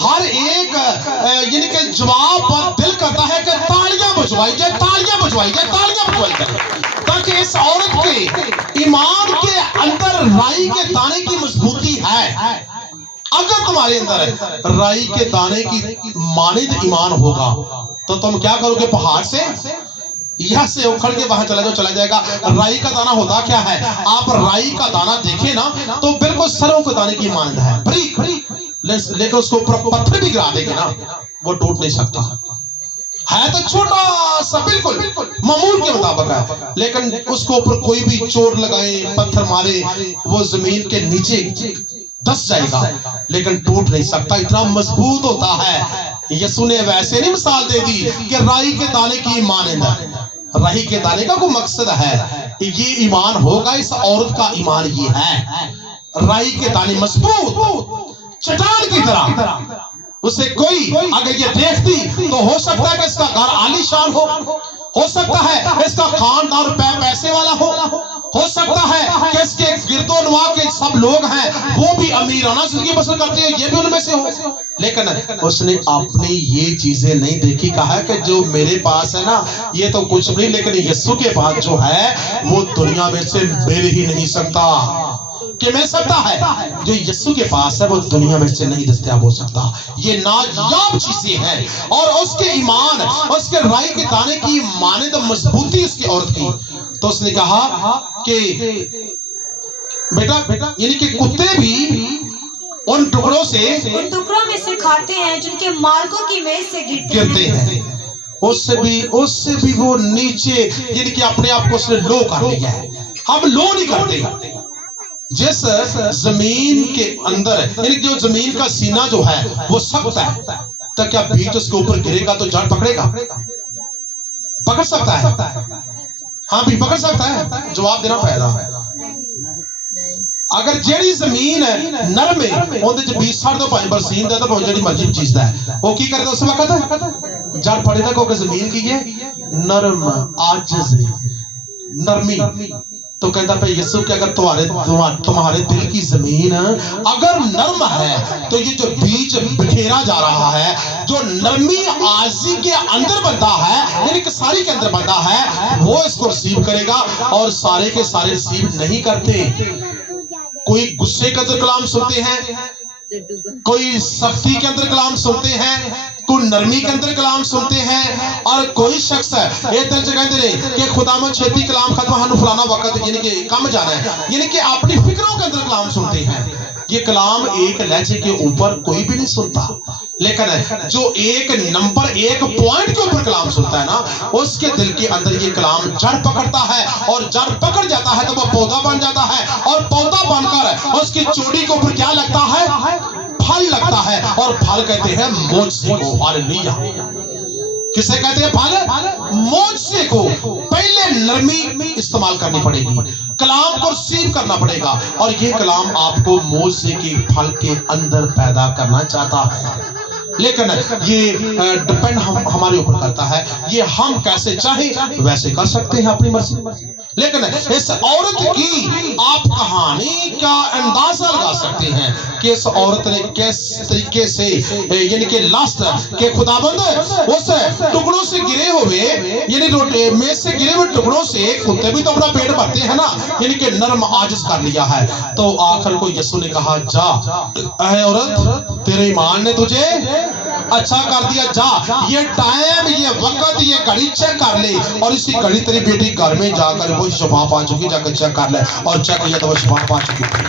हर एक यानी कि जवाब पर दिल करता है कि तालियां बजवाई जाए, तालियां बजवाई जाए, तालियां बजवाई जाए, ताकि इस औरत के ईमान के अंदर राई के दाने की मजबूती है। अगर तुम्हारे अंदर राई के दाने की मानिद ईमान होगा तो तुम क्या करोगे? पहाड़ से यहाँ से उखड़ के वहां चला जाओ, चला जाएगा। राई का दाना होता क्या है? आप राई का दाना देखे ना तो बिल्कुल सरों के दाने की मानद है, बरीक, लेकिन उसको ऊपर पत्थर भी गिरा देंगे ना वो टूट नहीं सकता। है तो छोटा सा, बिल्कुल मामूल के मुताबिक है, लेकिन उसको ऊपर कोई भी चोट लगाए, पत्थर मारे, वो जमीन के नीचे धस जाएगा लेकिन टूट नहीं सकता, इतना मजबूत होता है। यीशु ने वैसे नहीं मिसाल दे दी कि राई के दाने की ईमान है। राई के दाने का कोई मकसद है, ये ईमान होगा। इस औरत का ईमान ये है, राई के दाने मजबूत चट्टान की तरह। उसे कोई अगर ये देखती तो हो सकता है कि इसका घर आलीशान हो सकता है इसका खानदान पैसे वाला हो सकता है कि इसके गिरदोनवा के सब लोग हैं वो भी अमीराना जिंदगी बसर करते हैं, ये भी उनमें से हो। लेकिन उसने अपनी ये चीजें नहीं देखी, कहा कि जो मेरे पास है ना ये तो कुछ नहीं, लेकिन यीशु के पास जो है वो दुनिया में से मिल ही नहीं सकता। कि मिल सकता है जो यीशु के पास है वो दुनिया में से नहीं दस्तयाब हो सकता। ये नायाब चीजें हैं और उसके ईमान, उसके राई के दाने की मानिद मजबूती इसकी औरत की। तो उसने कहा कि बेटा यानी कि कुत्ते भी उन टुकड़ों में से खाते हैं जिनके मालिकों की मेज से गिरते हैं। उससे भी वो नीचे यानी कि अपने आप को उसने लो कर लिया है। हम लो नहीं करते। जिस जमीन के अंदर यानी जो जमीन का सीना जो है वो सख्त है, तो क्या बीज उसके ऊपर गिरेगा तो जड़ पकड़ेगा? पकड़ सकता है? हाँ भी पकड़ सकता है। जवाब देना पड़ेगा। अगर जेड़ी जमीन नरम है ਉਹਦੇ ਚ बीज ਛੱਡ ਦੋ ਭਾਵੇਂ ਬਰਸੀਨ ਦਾ ਤਾਂ ਭਾਵੇਂ ਜਿਹੜੀ ਮਰਜ਼ੀ ਚੀਜ਼ ਦਾ ਹੈ ਉਹ ਕੀ ਕਰਦਾ ਉਸ ਵਕਤ ਜੜ ਫੜੇਗਾ ਕਿਉਂਕਿ ਜ਼ਮੀਨ ਕੀ ਹੈ नरम आजिज नरमी। तो कहता भाई यीशु कि अगर तुम्हारे दिल की जमीन अगर नरम है तो ये जो बीज बिखेरा जा रहा है, जो नरमी आजी के अंदर बनता है यानी कि सारी के अंदर बनता है, वो इसको रिसीव करेगा। और सारे के सारे रिसीव नहीं करते। कोई गुस्से के अंदर कलाम सुनते हैं, कोई सख्ती के अंदर कलाम सुनते हैं, कोई नरमी के अंदर कलाम सुनते हैं, और कोई शख्स है ये दिल कहते रहे कि खुदावंद छेती कलाम खत्म हनु फलाना वक्त यानी कि कम जाना है, यानी कि अपनी फिक्रों के अंदर कलाम सुनते हैं। ये कलाम एक लहजे के ऊपर कोई भी नहीं सुनता, लेकिन जो एक नंबर एक पॉइंट के ऊपर कलाम सुनता है ना उसके दिल के अंदर ये कलाम जड़ पकड़ता है, और जड़ पकड़ जाता है तो वो पौधा बन जाता है, और पौधा बनकर उसकी चोटी के ऊपर क्या लगता है? फल लगता है। और फल कहते हैं मोजसे को। हालेलुया। किसे कहते हैं फल? मोजसे को। पहले नरमी इस्तेमाल करनी पड़ेगी, कलाम को रिसीव करना पड़ेगा, और ये कलाम आपको मोजे के फल के अंदर पैदा करना चाहता है। लेकिन ये डिपेंड हमारे ऊपर करता है, ये हम कैसे चाहे वैसे कर सकते हैं अपनी मर्जी। लेकिन इस औरत की आप कहानी का अंदाजा लगा सकते हैं कि इस औरत ने किस तरीके से यानी कि लास्ट के खुदाबंद उस टुकड़ों से गिरे हुए यानी रोटी में से गिरे हुए टुकड़ों से, कुत्ते भी तो अपना पेट भरते हैं ना, यानी कि नरम आजिज कर लिया है। तो आखिर को यीशु ने कहा जा ऐ औरत, तेरे ईमान ने तुझे अच्छा कर दिया, जा ये टाइम, ये वक्त, ये घड़ी चेक कर ले, और इसी घड़ी तेरी बेटी घर में जाकर वो शफा पा चुकी, जाकर चेक कर ले, और चेक किया तो वो शफा पा चुकी थी।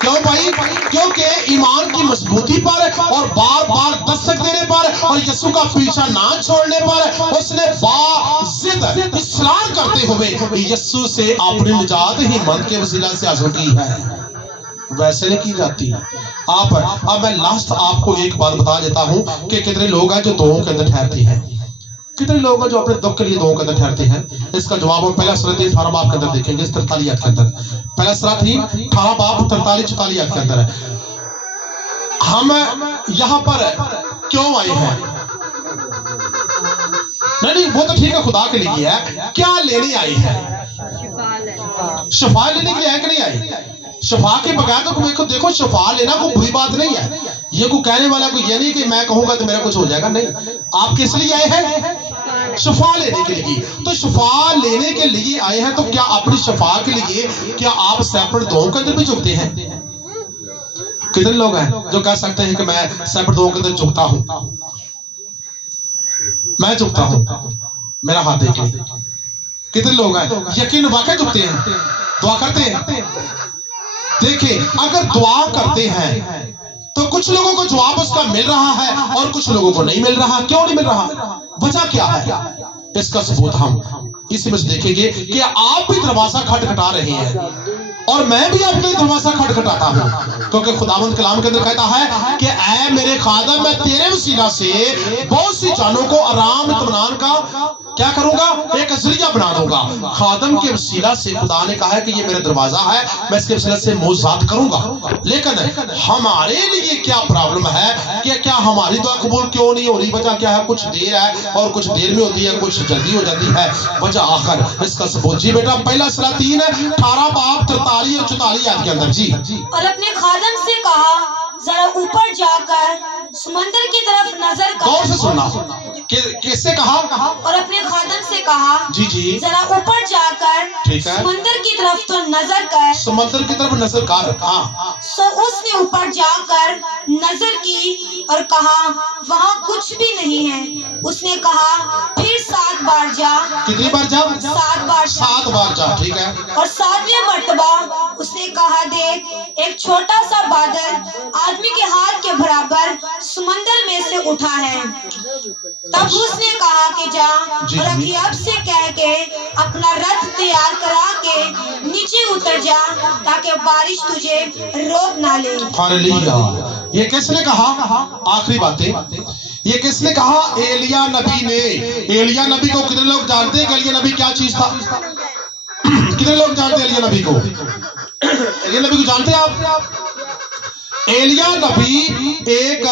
क्यों भाई? क्योंकि ईमान की मजबूती पर और बार बार दस्तक देने पर और यीशु का पीछा ना छोड़ने पर उसने बाजिद इसरार करते हुए यीशु से अपनी निजात ही मन के वसीला से हासिल की है। वैसे नहीं की जाती। आप अब मैं लास्ट आपको एक बात बता देता हूं कि कितने लोग हैं जो दुआओं के अंदर ठहरते हैं, कितने लोग हैं जो अपने दुख के लिए दुआओं के अंदर ठहरते हैं। इसका जवाब हम पहला सूरत 18 बाब के अंदर देखेंगे, इस 43 आयत के अंदर। पहला सूरत 18 बाब 43-44 आयत के अंदर हम यहां पर क्यों आए हैं? नहीं वो तो ठीक है, खुदा के लिए है। क्या लेने आए हैं? शफा लेने के लिए है कि नहीं आए? शफा के बगैर तो देखो शफा लेना कोई बुरी बात नहीं है। ये कोई कहने वाला कोई ये नहीं कि मैं कहूंगा तो मेरा कुछ हो जाएगा, नहीं। आप किस लिए आए हैं? शफा लेने के लिए। तो शफा लेने के लिए आए हैं, तो क्या अपनी शफा के लिए क्या आप सेपरेट दुआओं के अंदर भी झुकते हैं? कितने लोग हैं जो कह सकते हैं कि मैं सेपरेट दुआओं के अंदर झुकता हूं? मैं झुकता हूं, मेरा हाथ देखिए। कितने लोग हैं यकीन वाकई झुकते हैं, दुआ करते हैं? देखिए अगर दुआ करते हैं तो कुछ लोगों को जवाब उसका मिल रहा है और कुछ लोगों को नहीं मिल रहा। क्यों नहीं मिल रहा? वजह क्या है? इसका सबूत हम इसी में देखेंगे कि आप भी दरवाजा खटखटा रहे हैं और मैं भी आपके लिए दरवाजा खटखटाता हूं, क्योंकि खुदावंद कलाम के अंदर कहता है कि ऐ मेरे खादम, मैं तेरे वसीला से बहुत सी जानों को आराम इत्मीनान का क्या करूंगा? एक जरिया बना दूंगा। खादम के वसीला से खुदा ने कहा है कि ये मेरा दरवाजा है, मैं इसके वसीला से मोजात करूंगा। लेकिन हमारे लिए क्या प्रॉब्लम है कि क्या हमारी दुआ कबूल क्यों नहीं हो रही? वजह क्या है? कुछ देर है और कुछ देर में होती है, कुछ जल्दी हो जाती है। वजह आखिर इसका सबूत जी बेटा पहला सूरा 3 18 बाब 43 और 44 आयत के अंदर जी। और अपने खादम से कहा जरा ऊपर जाकर समंदर की तरफ नजर कर। गौर से सुनना, किससे कहा? और अपने खादम से कहा जी जी जरा ऊपर जाकर ठीक है समंदर की तरफ तो नजर कर। समंदर की तरफ नजर कर। सो उसने ऊपर जाकर नजर की और कहा वहाँ कुछ भी नहीं है। उसने कहा फिर 7 बार जा। कितनी बार जा? 7 बार। 7 बार जा, ठीक है। और 7वें मर्तबा उसने कहा देख एक छोटा सा बादल आदमी के हाथ के बराबर समंदर में से उठा है। तब उसने कहा कि जा और अखियाब से कह के अपना रथ तैयार करा के नीचे उतर जा ताकि बारिश तुझे रोक ना ले। हालेलुया। ये किसने कहा? आखिरी बातें ये किसने कहा? एलिया नबी ने। एलिया नबी को कितने लोग जानते हैं कि एलिया नबी क्या चीज था? कितने लोग जानते हैं एलिया नबी को? एलिया नबी को जानते हैं आप? एलिया नबी एक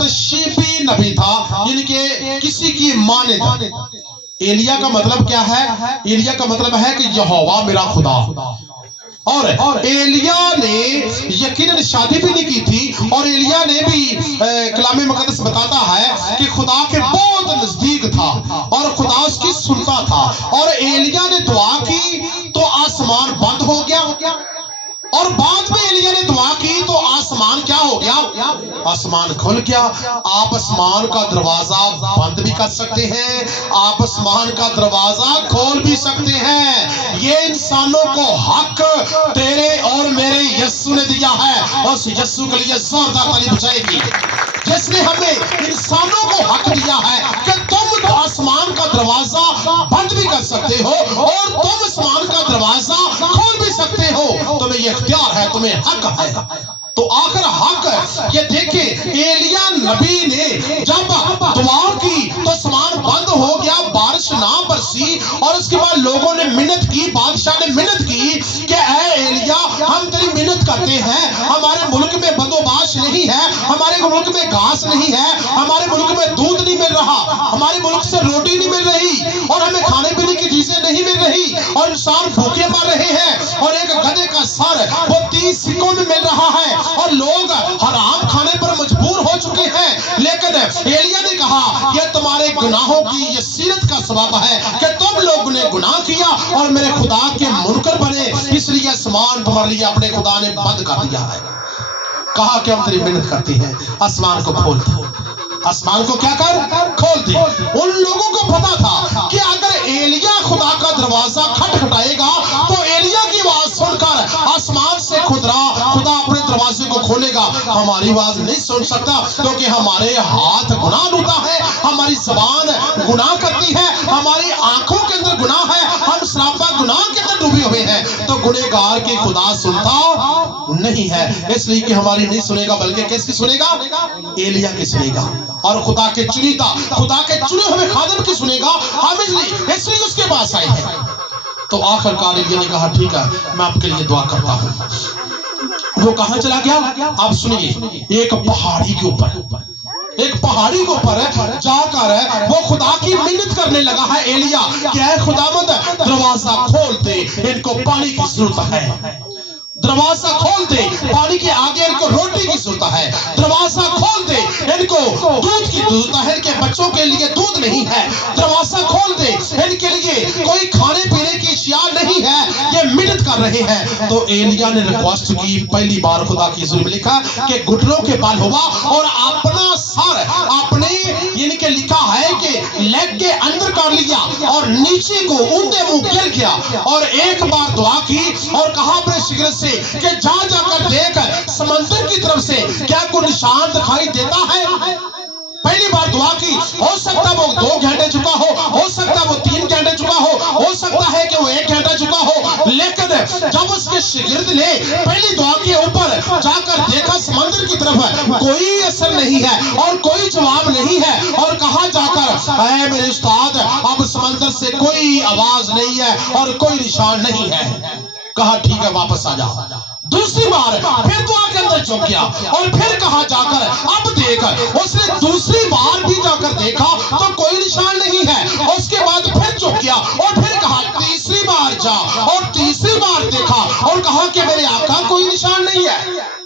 तशबी नबी था, यानी कि किसी की माने। एलिया का मतलब क्या है? एलिया का मतलब है कि यहोवा मेरा खुदा। और एलिया ने यकीनन शादी भी नहीं की थी और एलिया ने भी कलाम मुकद्दस बताता है कि खुदा के बहुत नजदीक था और खुदा उसकी सुनता था। और एलिया ने दुआ की तो आसमान बंद हो गया और बाद में एलिया ने दुआ की तो आसमान क्या हो गया? आसमान खुल गया। आप आसमान का दरवाजा बंद भी कर सकते हैं, आप आसमान का दरवाजा खोल भी सकते हैं। ये इंसानों को हक तेरे और मेरे यस्सु ने दिया है और उस यस्सु के लिए जोरदार ताली बजाएगी जिसने हमें इंसानों को हक दिया है कि तुम आसमान का दरवाजा बंद भी कर सकते हो और तुम आसमान का दरवाजा खोल भी सकते हो। तुम्हें ये इख्तियार है, तुम्हें हक है। तो आखिर हक ये देखे एलिया नबी ने जब दुआ की तो आसमान बंद हो गया, बारिश ना बरसी और उसके बाद लोगों ने मिन्नत की, बादशाह ने मिन्नत की कि ऐ एलिया हम तेरी मिन्नत करते हैं, हमारे मुल्क में बंदोबस्त नहीं है, हमारे मुल्क में घास नहीं है, हमारे मुल्क में दूध नहीं मिल रहा, हमारे मुल्क से रोटी नहीं मिल रही और हमें खाने पीने की चीजें नहीं मिल रही और इंसान भूखे मर रहे हैं और एक गधे का सर वो 30 सिक्कों में मिल रहा है और लोग हराम खाने पर मजबूर हो चुके हैं। लेकिन एलिया ने कहा यह तुम्हारे गुनाहों की ये सीरत का सबब है कि तुम लोगों ने गुनाह किया और मेरे खुदा के मुनकर बने, इसलिए आसमान तुम्हारे लिए अपने खुदा ने बंद कर दिया है। कहा कि हम तेरी मिन्नत करते हैं, आसमान को खोल दे। आसमान को क्या कर? खोल दे। उन लोगों को पता था कि अगर एलिया खुदा का दरवाजा खटखटाएगा तो एलिया की आवाज सुनकर आसमान से खुदा अपने दरवाजे को खोलेगा। हमारी आवाज नहीं सुन सकता क्योंकि हमारे हाथ गुनाह लूटा है, हमारी जबान गुनाह करती है, हमारी आंखों के अंदर गुनाह है, हम सरापा गुनाह के अंदर डूबे हुए हैं। तो गुनहगार की खुदा सुनता नहीं है। इसलिए कि हमारी नहीं सुनेगा, बल्कि किसकी सुनेगा? एलिया की सुनेगा। और खुदा के चुनीदा, खुदा के चुने हुए खादिम की सुनेगा। हम इसलिए उसके पास आए हैं। तो आखिरकार एलिया ने कहा ठीक है, मैं आपके लिए दुआ करता हूँ। वो कहाँ चला गया? आप सुनिए, एक पहाड़ी के ऊपर, एक पहाड़ी के ऊपर जाकर वो खुदा की मिन्नत करने लगा है एलिया, क्या है खुदावंद दरवाजा खोल दे, इनको पानी की जरूरत है। दरवाजा खोल दे, पानी के आगे इनको रोटी की जरूरत है। दरवाजा खोल दे, इनको दूध की जरूरत है, इनके बच्चों के लिए दूध नहीं है। दरवाजा खोल दे, इनके लिए कोई खाने पीने की अशिया नहीं है, ये मिन्नत कर रहे हैं। तो एलिया ने रिक्वेस्ट की, पहली बार खुदा की हुजूर में लिखा कि घुटनों के बल हुआ और अपना सर अपने इनके लिखा है कि लेग के अंदर कर लिया और नीचे को ऊंधे मुंह गिर गया और एक बार दुआ की और कहा अपने सिगरेट से कि जा जाकर देख समंदर की तरफ से क्या कोई निशान दिखाई देता है। पहली बार दुआ की, हो सकता वो 2 घंटे चुका हो सकता वो 3 घंटे चुका हो सकता है कि वो 1 घंटा चुका हो, लेकिन जब उसके शागिर्द ने पहली दुआ के ऊपर जाकर देखा समंदर की तरफ, कोई असर नहीं है और कोई जवाब नहीं है। और कहा जाकर, ऐ मेरे उस्ताद, अब समंदर से कोई आवाज नहीं है और कोई निशान नहीं है। कहा ठीक है, वापस आ जाओ। दूसरी बार फिर दुआ के अंदर झुक गया और फिर कहा जाकर, अब देख। उसने दूसरी बार भी जाकर देखा तो कोई निशान नहीं है। उसके बाद फिर झुक गया और फिर कहा तीसरी बार जा, और तीसरी बार देखा और कहा कि मेरे आका कोई निशान नहीं है।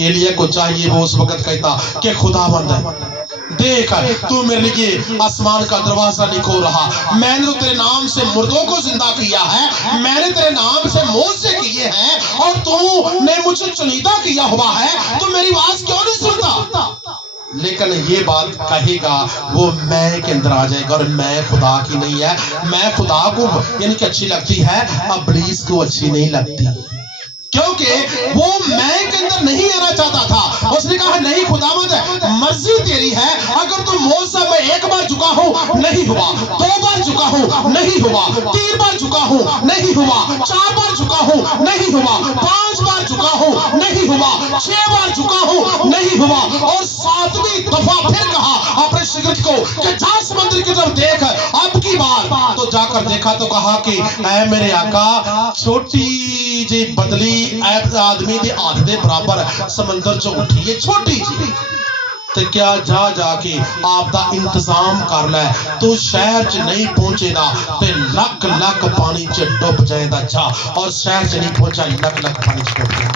एलिया को चाहिए वो उस वक्त कहता कि खुदावंद देख, तू मेरे लिए आसमान का दरवाजा नहीं खोल रहा, मैंने तो तेरे नाम से मुर्दों को जिंदा किया है, मैंने तेरे नाम से मोजे किए हैं और तूने मुझे चुनीदा किया हुआ है, तो मेरी आवाज क्यों नहीं सुनता? लेकिन ये बात कहेगा वो मैं के अंदर आ जाएगा और मैं खुदा की नहीं है। मैं खुदा को यानी कि अच्छी लगती है, इब्लीस को अच्छी नहीं लगती, क्योंकि वो मैं के अंदर नहीं आना चाहता था। उसने कहा नहीं खुदावंद, मर्जी तेरी है, अगर तुम मौसा में 1 बार झुका हो नहीं हुआ, 2 बार झुका हो नहीं हुआ, 3 बार झुका हो नहीं हुआ, 4 बार झुका हो नहीं हुआ, 5 बार झुका हो नहीं हुआ, 6 बार झुका हो नहीं हुआ और 7वीं दफा फिर कहा अपने शागिर्द को कि जा समुद्र की तरफ देख। अब की बार तो जाकर देखा तो कहा कि ऐ मेरे आका, छोटी जी बदली आदमी के हाथ के बराबर समंदर चो उठी है, छोटी जी, तो क्या जा जाके आपका इंतजाम कर ले, तू शहर च नहीं पहुंचेगा तो लख लख पानी च डुब जाएगा। जा, और शहर च नहीं पहुंचा, लख लख पानी च डुब गया।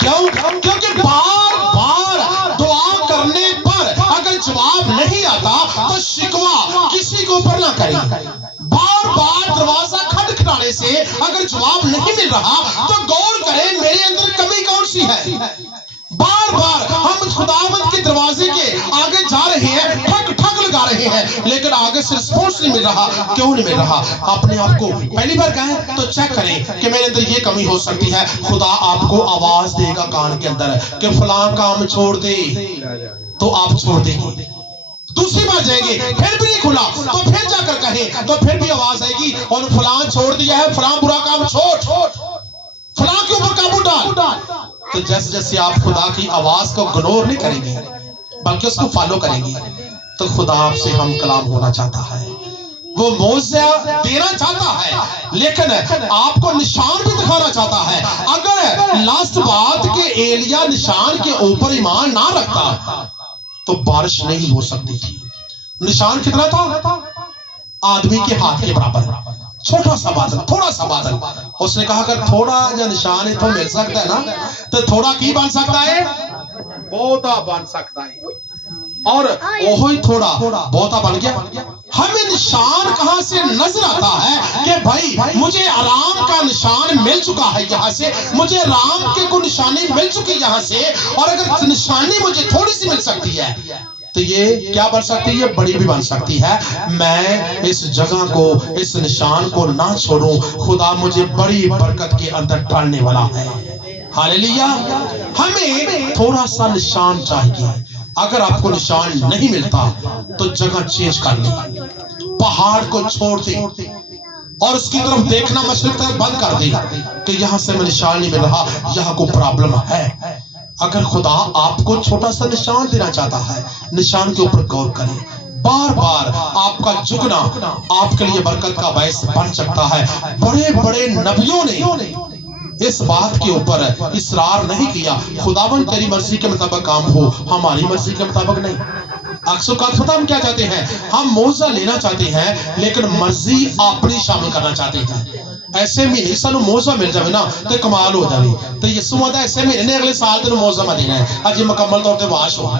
क्यों? क्योंकि बार बार दुआ करने पर अगर जवाब नहीं आता तो शिकवा किसी के ऊपर ना करें। बार बार दरवाजा खटखटाने से अगर जवाब नहीं मिल रहा तो गौर करें मेरे अंदर कमी कौन सी है। बार बार हम खुदावंद के दरवाजे के आगे जा रहे हैं, ठक ठक लगा रहे हैं, लेकिन आगे से रिस्पॉन्स नहीं मिल रहा। क्यों नहीं मिल रहा? अपने आप को पहली बार कहें तो चेक करें कि मेरे अंदर ये कमी हो सकती है। खुदा आपको आवाज देगा कान के अंदर कि फलां काम छोड़ दे, तो आप छोड़ देंगे। दूसरी बार जाएंगे फिर भी नहीं खुला तो फिर जाकर कहें तो फिर भी आवाज आएगी और फलां छोड़ दिया है, फलां बुरा काम छोड़, फलां के ऊपर काबू डाल। तो जैसे जैसे आप खुदा की आवाज को इग्नोर नहीं करेंगे बल्कि उसको फॉलो करेंगे, तो खुदा आपसे हम कलाम होना चाहता है, वो मौजा देना चाहता है, लेकिन आपको निशान भी दिखाना चाहता है। अगर लास्ट बात के एलिया निशान के ऊपर ईमान ना रखता तो बारिश नहीं हो सकती थी। निशान कितना था? आदमी के हाथ के बराबर, छोटा सा बादल, थोड़ा सा बादल। उसने कहा अगर थोड़ा जा निशान इतो मिल सकता है ना तो थोड़ा की बन सकता है, बहुता बन सकता है, और वो ही थोड़ा बहुता बन गया। हमें निशान कहां से नजर आता है कि भाई मुझे आराम का निशान मिल चुका है यहाँ से, मुझे राम के को निशानी मिल चुकी है यहाँ से, और अगर निशानी मुझे थोड़ी सी मिल सकती है तो ये क्या बन सकती है? बड़ी भी बन सकती है। मैं इस जगह को, इस निशान को ना छोड़ूं, खुदा मुझे बड़ी बरकत के अंदर डालने वाला है। हालेलुया। हमें थोड़ा सा निशान चाहिए। अगर आपको निशान नहीं मिलता तो जगह चेंज कर ले, पहाड़ को छोड़ दे और उसकी तरफ देखना मशरिक तरफ बंद कर दे कि यहाँ से मैं निशान नहीं मिल रहा, यहाँ को प्रॉब्लम है। अगर खुदा आपको छोटा सा निशान देना चाहता है, निशान के ऊपर गौर करें। बार बार आपका झुकना आपके लिए बरकत का बायस बन सकता है। बड़े बड़े नबियों ने इस बात के ऊपर इसरार नहीं किया, खुदावन तेरी मर्जी के मुताबिक काम हो, हमारी मर्जी के मुताबिक नहीं। अक्सर पता हम क्या चाहते हैं, हम मौजा लेना चाहते हैं लेकिन मर्जी अपनी शामिल करना चाहते हैं। ऐसे महीने सानू मौजा मिल जाए ना तो कमाल हो जाए। तो यीशु कहता है ऐसे महीने ने अगले साल तेन मौजा मैं देना है, अज मुकम्मल तौर पर वाश हो।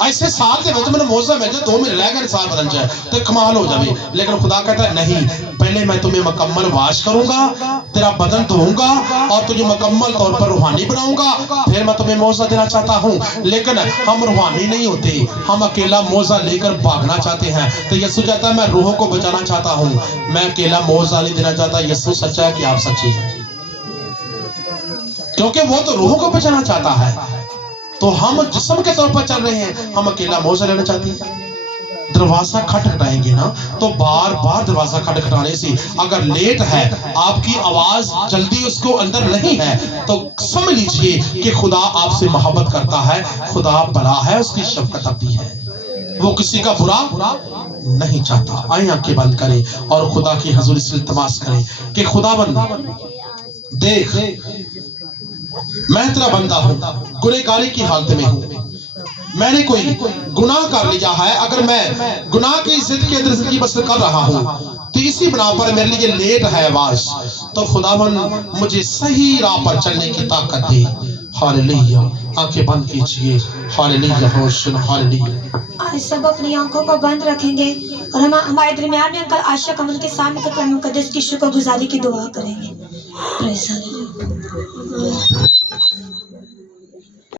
ऐसे साल के वजह मैंने मौजा मिल जाए, 2 महीने रह गए साल बदल जाए तो कमाल हो जाए। लेकिन खुदा कहता है नहीं, पहले मैं तुम्हें मुकम्मल वाश करूंगा, तेरा बदन धोऊंगा और तुझे मुकम्मल तौर पर रूहानी बनाऊंगा, फिर मैं तुम्हें मौजा देना चाहता हूं। लेकिन हम रूहानी नहीं होते, हम अकेला मौजा लेकर भागना चाहते हैं। तो यीशु कहता है मैं रूहों को बचाना चाहता हूं, मैं अकेला मौजा नहीं देना चाहता। यीशु सच्चा है कि आप सच्चे हैं, क्योंकि वो तो रूहों को बचाना चाहता है। तो हम जिस्म के तौर पर चल रहे हैं, हम अकेला मौजा लेना चाहते हैं। दरवाजा खटखटाएंगे ना तो बार बार दरवाजा खटखटाने से अगर लेट है, आपकी आवाज जल्दी उसको अंदर नहीं है, तो समझ लीजिए कि खुदा आपसे मोहब्बत करता है, खुदा भला है, उसकी शफकत अपनी है, वो किसी का बुरा नहीं चाहता। आए आंखें बंद करें और खुदा की हुजूरी से इल्तिमास करें कि खुदाबंद देख, मैं तेरा बंदा हूं, गुनहगारी की हालत में हूं, मैंने कोई गुनाह कर लिया है। अगर मैं गुनाह की जिद के अंदर जिंदगी बसर कर रहा हूं तो इसी बना पर मेरे लिए लेट है आवाज, तो खुदावन मुझे सही राह पर चलने की ताकत दे। हालेलुया। आंखें बंद कीजिए। Hallelujah, hallelujah. आज सब अपनी आंखों को बंद रखेंगे और हम हमारे दरमियान में अंकल आशा कमल के सामने कलाम मुकद्दस की शुक्रगुजारी की दुआ करेंगे। Praise the Lord.